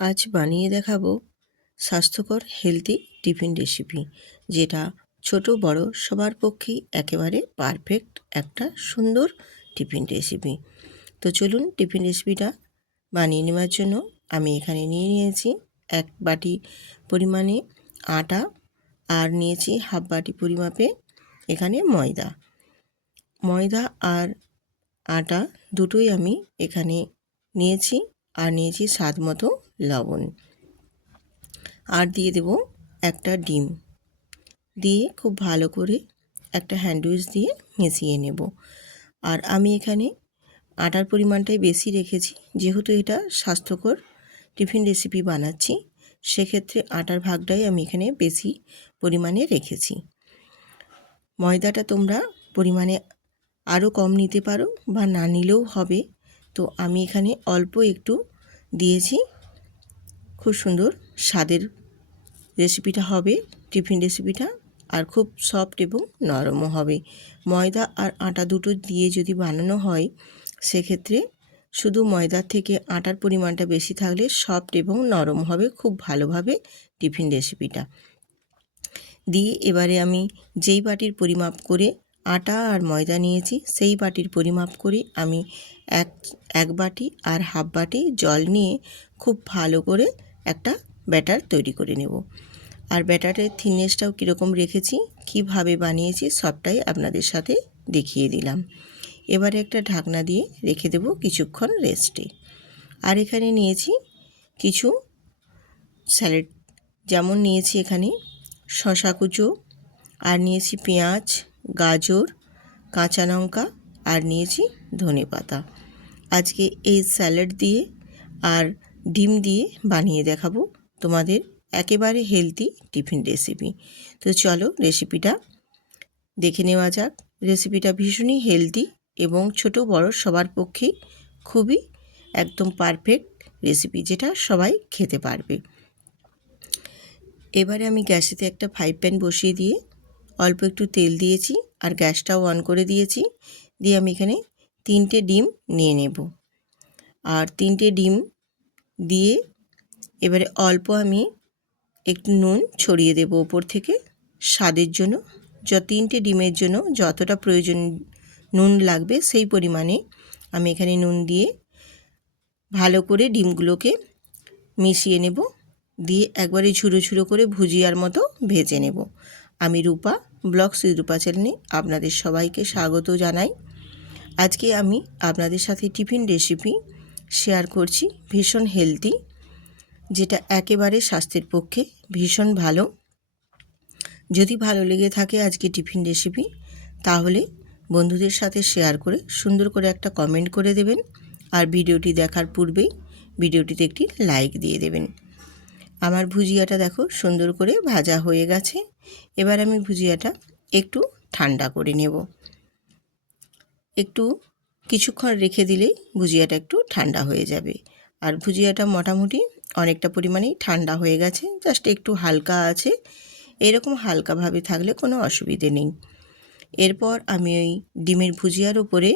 আজ বানিয়ে দেখাবো স্বাস্থ্যকর হেলদি টিফিন রেসিপি, যেটা ছোট বড় সবার পক্ষেই একেবারে পারফেক্ট একটা সুন্দর টিফিন রেসিপি। তো চলুন টিফিন রেসিপিটা বানিয়ে নেওয়ার জন্য আমি এখানে নিয়ে নিয়েছি 1 বাটি পরিমাণে আটা, আর নিয়েছি হাফ বাটি পরিমাপে এখানে ময়দা আর আটা দুটোই আমি এখানে নিয়েছি, আর নিয়েছি স্বাদ মতো লবণ, আর দিয়ে দেব একটা ডিম, দিয়ে খুব ভালো করে একটা হ্যান্ডউইচ দিয়ে মিশিয়ে নেব। আর আমি এখানে আটার পরিমাণটাই বেশি রেখেছি, যেহেতু এটা স্বাস্থ্যকর টিফিন রেসিপি বানাচ্ছি, সেক্ষেত্রে আটার ভাগটাই আমি এখানে বেশি পরিমাণে রেখেছি। ময়দাটা তোমরা পরিমাণে আরও কম নিতে পারো বা না নিলেও হবে। তো আমি এখানে অল্প একটু দিয়েছি। খুব সুন্দর স্বাদের রেসিপিটা হবে টিফিন রেসিপিটা, আর খুব সফট এবং নরমও হবে। ময়দা আর আটা দুটো দিয়ে যদি বানানো হয়, সেক্ষেত্রে শুধু ময়দার থেকে আটার পরিমাণটা বেশি থাকলে সফট এবং নরম হবে খুব ভালোভাবে টিফিন রেসিপিটা। দিয়ে এবারে আমি যেই বাটির পরিমাপ করে আটা আর ময়দা নিয়েছি, সেই বাটির পরিমাপ করে আমি এক বাটি আর হাফ বাটি জল নিয়ে খুব ভালো করে একটা ব্যাটার তৈরি করে নেব। আর ব্যাটারের থিকনেসটাও কীরকম রেখেছি, কিভাবে বানিয়েছি, সবটাই আপনাদের সাথে দেখিয়ে দিলাম। এবারে একটা ঢাকনা দিয়ে রেখে দেব কিছুক্ষণ রেস্টে। আর এখানে নিয়েছি কিছু স্যালাড, যেমন নিয়েছি এখানে শসা কুচো, আর নিয়েছি পেঁয়াজ, গাজর, কাঁচা লঙ্কা, আর নিয়েছি ধনেপাতা। আজকে এই স্যালাড দিয়ে আর ডিম দিয়ে বানিয়ে দেখাবো তোমাদের একেবারে হেলদি টিফিন রেসিপি। তো চলো রেসিপিটা দেখে নেওয়া যাক। রেসিপিটা ভীষণই হেলদি এবং ছোট বড় সবার পক্ষেই খুবই একদম পারফেক্ট রেসিপি, যেটা সবাই খেতে পারবে। এবারে আমি গ্যাসেতে একটা ফ্রাই প্যান বসিয়ে দিয়ে অল্প একটু তেল দিয়েছি, আর গ্যাসটাও অন করে দিয়েছি। দিয়ে আমি এখানে 3টে ডিম নিয়ে নেব, আর 3টে ডিম দিয়ে এবারে অল্প আমি একটু নুন ছড়িয়ে দেব ওপর থেকে স্বাদের জন্য। 3টে ডিমের জন্য যতটা প্রয়োজন নুন লাগবে, সেই পরিমাণে আমি এখানে নুন দিয়ে ভালো করে ডিমগুলোকে মিশিয়ে নেব। দিয়ে একবারে ঝুরো ঝুরো করে ভুজিয়ার মতো ভেজে নেব। আমি রূপা, ব্লগস উইথ রূপা চ্যানেলে আপনাদের সবাইকে স্বাগত জানাই। আজকে আমি আপনাদের সাথে টিফিন রেসিপি শেয়ার করছি, ভীষণ হেলদি, যেটা একেবারে স্বাস্থ্যের পক্ষে ভীষণ ভালো। যদি ভালো লেগে থাকে আজকে টিফিন রেসিপি, তাহলে বন্ধুদের সাথে শেয়ার করে সুন্দর করে একটা কমেন্ট করে দেবেন, আর ভিডিওটি দেখার পূর্বেই ভিডিওটিতে একটি লাইক দিয়ে দেবেন। আমার ভুজিয়াটা দেখো সুন্দর করে ভাজা হয়ে গেছে। এবার আমি ভুজিয়াটা একটু ঠান্ডা করে নেব। একটু কিছুক্ষণ রেখে দিলেই ভুজিয়াটা একটু ঠান্ডা হয়ে যাবে। আর ভুজিয়াটা মোটামুটি অনেকটা পরিমাণেই ঠান্ডা হয়ে গেছে, জাস্ট একটু হালকা আছে। এরকম হালকাভাবে থাকলে কোনো অসুবিধে নেই। এরপর আমি ওই ডিমের ভুজিয়ার উপরে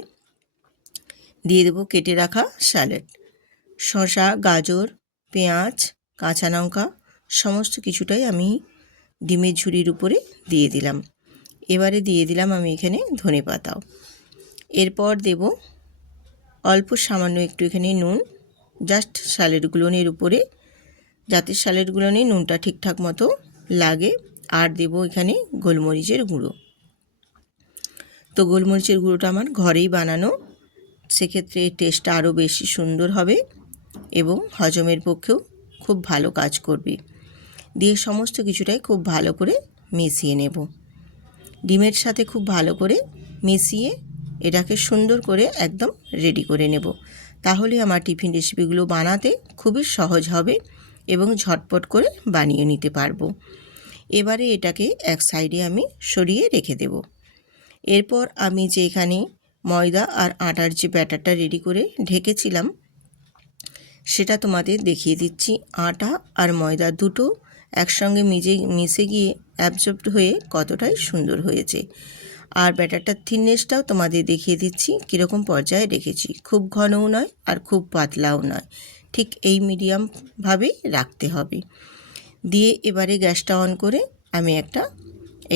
দিয়ে দেবো কেটে রাখা স্যালাড, শসা, গাজর, পেঁয়াজ, কাঁচা লঙ্কা, সমস্ত কিছুটাই আমি ডিমের ঝুড়ির উপরে দিয়ে দিলাম। এবারে দিয়ে দিলাম আমি এখানে ধনেপাতাও। এরপর দেব অল্প সামান্য একটু এখানে নুন, জাস্ট স্যালাডগুলোর উপরে, যাতে স্যালাডগুলোর নুনটা ঠিকঠাক মতো লাগে। আর দেব এখানে গোলমরিচের গুঁড়ো। তো গোলমরিচের গুঁড়োটা আমার ঘরেই বানানো, সেক্ষেত্রে টেস্টটা আরও বেশি সুন্দর হবে এবং হজমের পক্ষেও খুব ভালো কাজ করবে। দিয়ে সমস্ত কিছুটাই খুব ভালো করে মিশিয়ে নেব। ডিমের সাথে খুব ভালো করে মিশিয়ে এটাকে সুন্দর করে একদম রেডি করে নেব। তাহলে আমার টিফিন রেসিপিগুলো বানাতে খুবই সহজ হবে এবং ঝটপট করে বানিয়ে নিতে পারবো। এবারে এটাকে এক সাইডে আমি সরিয়ে রেখে দেব। এরপর আমি যে এখানে ময়দা আর আটার যে ব্যাটারটা রেডি করে ঢেকেছিলাম, সেটা তোমাদের দেখিয়ে দিচ্ছি। আটা আর ময়দা দুটো একসঙ্গে মিশে গিয়ে অ্যাবজর্বড হয়ে কতটাই সুন্দর হয়েছে। আর ব্যাটারটার থিকনেসটাও তোমাদের দেখিয়ে দিচ্ছি কীরকম পর্যায়ে রেখেছি। খুব ঘনও নয় আর খুব পাতলাও নয়, ঠিক এই মিডিয়ামভাবে রাখতে হবে। দিয়ে এবারে গ্যাসটা অন করে আমি একটা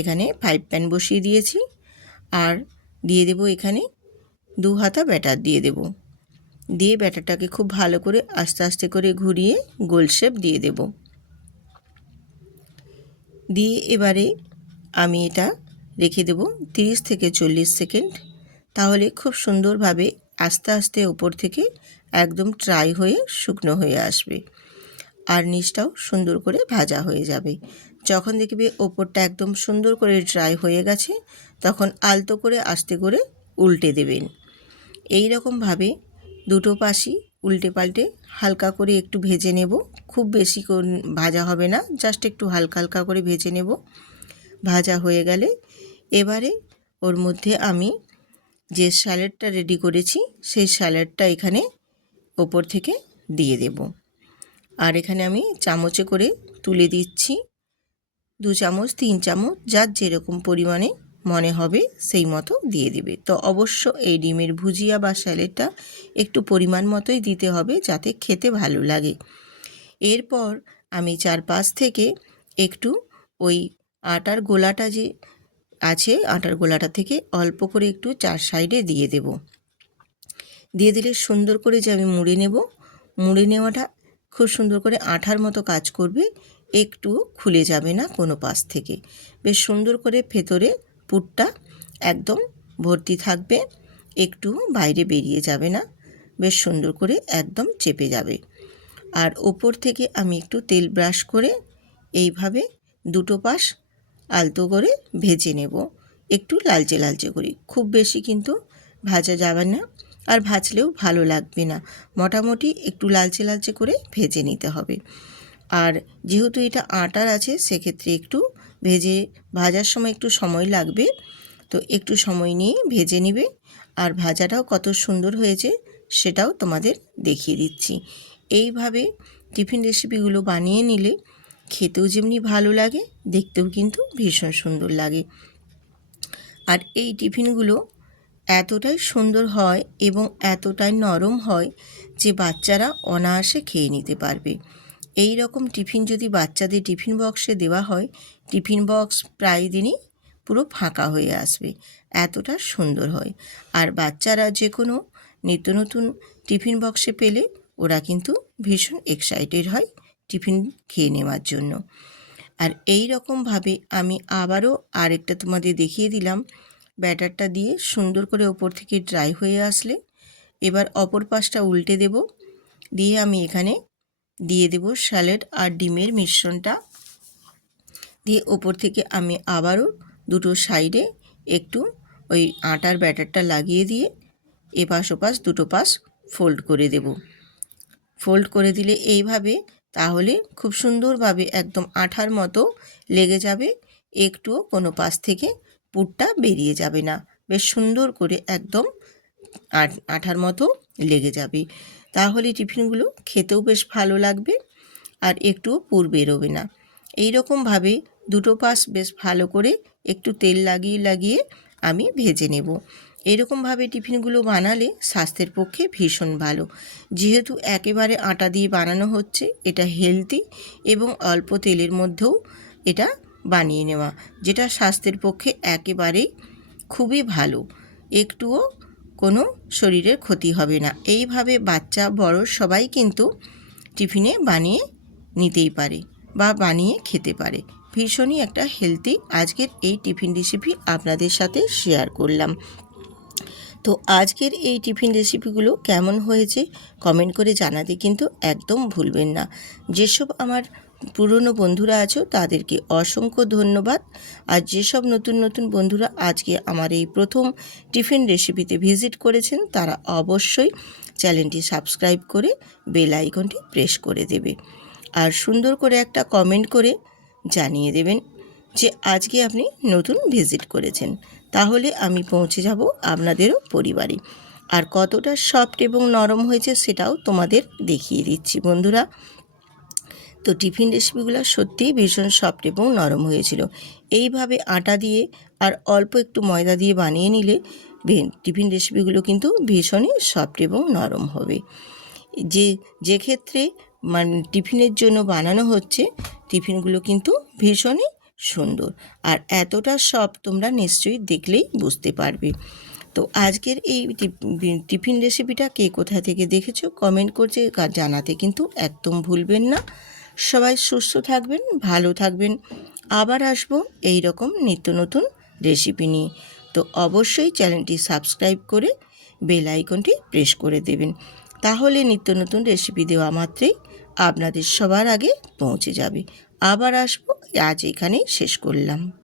এখানে ফ্রাই প্যান বসিয়ে দিয়েছি, আর দিয়ে দেব এখানে 2 হাতা ব্যাটার দিয়ে দেব। দিয়ে ব্যাটারটাকে খুব ভালো করে আস্তে আস্তে করে ঘুরিয়ে গোল শেপ দিয়ে দেব। দিয়ে এবারে আমি এটা রেখে দেব 30 থেকে 40 সেকেন্ড। তাহলে খুব সুন্দরভাবে আস্তে আস্তে ওপর থেকে একদম ড্রাই হয়ে শুকনো হয়ে আসবে, আর নিচটাও সুন্দর করে ভাজা হয়ে যাবে। যখন দেখবে ওপরটা একদম সুন্দর করে ড্রাই হয়ে গেছে, তখন আলতো করে আস্তে করে উল্টে দেবেন। এই রকমভাবে দুটো পাশই উল্টে পাল্টে হালকা করে একটু ভেজে নেব। খুব বেশি ভাজা হবে না, জাস্ট একটু হালকা হালকা করে ভেজে নেব। ভাজা হয়ে গেলে এবারে ওর মধ্যে আমি যে স্যালাডটা রেডি করেছি সেই স্যালাডটা এখানে ওপর থেকে দিয়ে দেব। আর এখানে আমি চামচে করে তুলে দিচ্ছি, 2 চামচ 3 চামচ যার যেরকম পরিমাণে মনে হবে সেই মতো দিয়ে দেবে। তো অবশ্য এই ডিমের ভুজিয়া বা স্যালাডটা একটু পরিমাণ মতোই দিতে হবে, যাতে খেতে ভালো লাগে। এরপর আমি চারপাশ থেকে একটু ওই আটার গোলাটা যে আছে, আটার গোলাটা থেকে অল্প করে একটু চার সাইডে দিয়ে দেব। দিয়ে দিলে সুন্দর করে যে আমি মুড়ে নেব, মুড়ে নেওয়াটা খুব সুন্দর করে আঠার মতো কাজ করবে, একটু খুলে যাবে না কোনো পাশ থেকে। বেশ সুন্দর করে ভেতরে পুরটা একদম ভর্তি থাকবে, একটু বাইরে বেরিয়ে যাবে না, বেশ সুন্দর করে একদম চেপে যাবে। আর ওপর থেকে আমি একটু তেল ব্রাশ করে এইভাবে দুটো পাশ আলতো করে ভেজে নেব, একটু লালচে লালচে করে। খুব বেশি কিন্তু ভাজা যাবে না, আর ভাজলেও ভালো লাগবে না, মোটামুটি একটু লালচে লালচে করে ভেজে নিতে হবে। আর যেহেতু এটা আটার আছে, সেক্ষেত্রে একটু ভাজার সময় একটু সময় লাগবে, তো একটু সময় নিয়ে ভেজে নেবে। আর ভাজাটাও কত সুন্দর হয়েছে সেটাও তোমাদের দেখিয়ে দিচ্ছি। এইভাবে টিফিন রেসিপিগুলো বানিয়ে নিলে খেতেও যেমনি ভালো লাগে, দেখতেও কিন্তু ভীষণ সুন্দর লাগে। আর এই টিফিনগুলো এতটাই সুন্দর হয় এবং এতটাই নরম হয় যে বাচ্চারা অনায়াসে খেয়ে নিতে পারবে। এই রকম টিফিন যদি বাচ্চাদের টিফিন বক্সে দেওয়া হয়, টিফিন বক্স প্রায় দিনই পুরো ফাঁকা হয়ে আসবে, এতটা সুন্দর হয়। আর বাচ্চারা যে কোনো নিত্য নতুন টিফিন বক্সে পেলে ওরা কিন্তু ভীষণ এক্সাইটেড হয় টিফিন খেয়ে নেওয়ার জন্য। আর এই রকমভাবে আমি আবারও আরেকটা তোমাদের দেখিয়ে দিলাম। ব্যাটারটা দিয়ে সুন্দর করে ওপর থেকে ড্রাই হয়ে আসলে এবার অপর পাশটা উল্টে দেব। দিয়ে আমি এখানে দিয়ে দেব স্যালাড আর ডিমের মিশ্রণটা। দিয়ে ওপর থেকে আমি আবারও দুটো সাইডে একটু ওই আটার ব্যাটারটা লাগিয়ে দিয়ে এপাশ ওপাশ দুটো পাশ ফোল্ড করে দেব। ফোল্ড করে দিলে এইভাবে তাহলে খুব সুন্দরভাবে একদম আঠার মতো লেগে যাবে, একটুও কোনো পাশ থেকে পুরটা বেরিয়ে যাবে না, বেশ সুন্দর করে একদম আঠার মতো লেগে যাবে। তাহলে টিফিনগুলো খেতেও বেশ ভালো লাগবে, আর একটুও পুর বেরোবে না। এই রকমভাবে দুটো পাশ বেশ ভালো করে একটু তেল লাগিয়ে লাগিয়ে আমি ভেজে নেব। এরকমভাবে টিফিনগুলো বানালে স্বাস্থ্যের পক্ষে ভীষণ ভালো। যেহেতু একেবারে আটা দিয়ে বানানো হচ্ছে, এটা হেলদি এবং অল্প তেলের মধ্যেও এটা বানিয়ে নেওয়া, যেটা স্বাস্থ্যের পক্ষে একেবারেই খুবই ভালো, একটুও কোনো শরীরের ক্ষতি হবে না। এইভাবে বাচ্চা বড় সবাই কিন্তু টিফিনে বানিয়ে নিতেই পারে বা বানিয়ে খেতে পারে। ভীষণই একটা হেলদি আজকের এই টিফিন রেসিপি আপনাদের সাথে শেয়ার করলাম। তো আজকের এই টিফিন রেসিপিগুলো কেমন হয়েছে কমেন্ট করে জানাতে কিন্তু একদম ভুলবেন না। যেসব আমার পুরনো বন্ধুরা আছো তাদেরকে অসংখ্য ধন্যবাদ। আর যেসব নতুন নতুন বন্ধুরা আজকে আমার এই প্রথম টিফিন রেসিপিতে ভিজিট করেছেন, তারা অবশ্যই চ্যানেলটি সাবস্ক্রাইব করে বেল আইকনটি প্রেস করে দেবে। আর সুন্দর করে একটা কমেন্ট করে জানিয়ে দেবেন যে আজকে আপনি নতুন ভিজিট করেছেন, তাহলে আমি পৌঁছে যাব আপনাদেরও পরিবারে। আর কতটা সফট এবং নরম হয়েছে সেটাও তোমাদের দেখিয়ে দিচ্ছি বন্ধুরা। তো টিফিন রেসিপিগুলো সত্যিই ভীষণ সফট এবং নরম হয়েছিল। এইভাবে আটা দিয়ে আর অল্প একটু ময়দা দিয়ে বানিয়ে নিলে টিফিন রেসিপিগুলো কিন্তু ভীষণই সফট এবং নরম হবে। যে যে ক্ষেত্রে মানে টিফিনের জন্য বানানো হচ্ছে, টিফিনগুলো কিন্তু ভীষণই সুন্দর। আর এতটা সফট তোমরা নিশ্চয়ই দেখলেই বুঝতে পারবে। তো আজকের এই টিফিন রেসিপিটা কে কোথা থেকে দেখেছো কমেন্ট করছে জানাতে কিন্তু একদম ভুলবেন না। সবাই সুস্থ থাকবেন, ভালো থাকবেন। আবার আসবো এই রকম নিত্য নতুন রেসিপি নিয়ে। তো অবশ্যই চ্যানেলটি সাবস্ক্রাইব করে বেল আইকনটি প্রেস করে দেবেন, তাহলে নিত্য নতুন রেসিপি দেওয়া মাত্রই আপনাদের সবার আগে পৌঁছে যাবে। আবার আসবো, আজ এখানেই শেষ করলাম।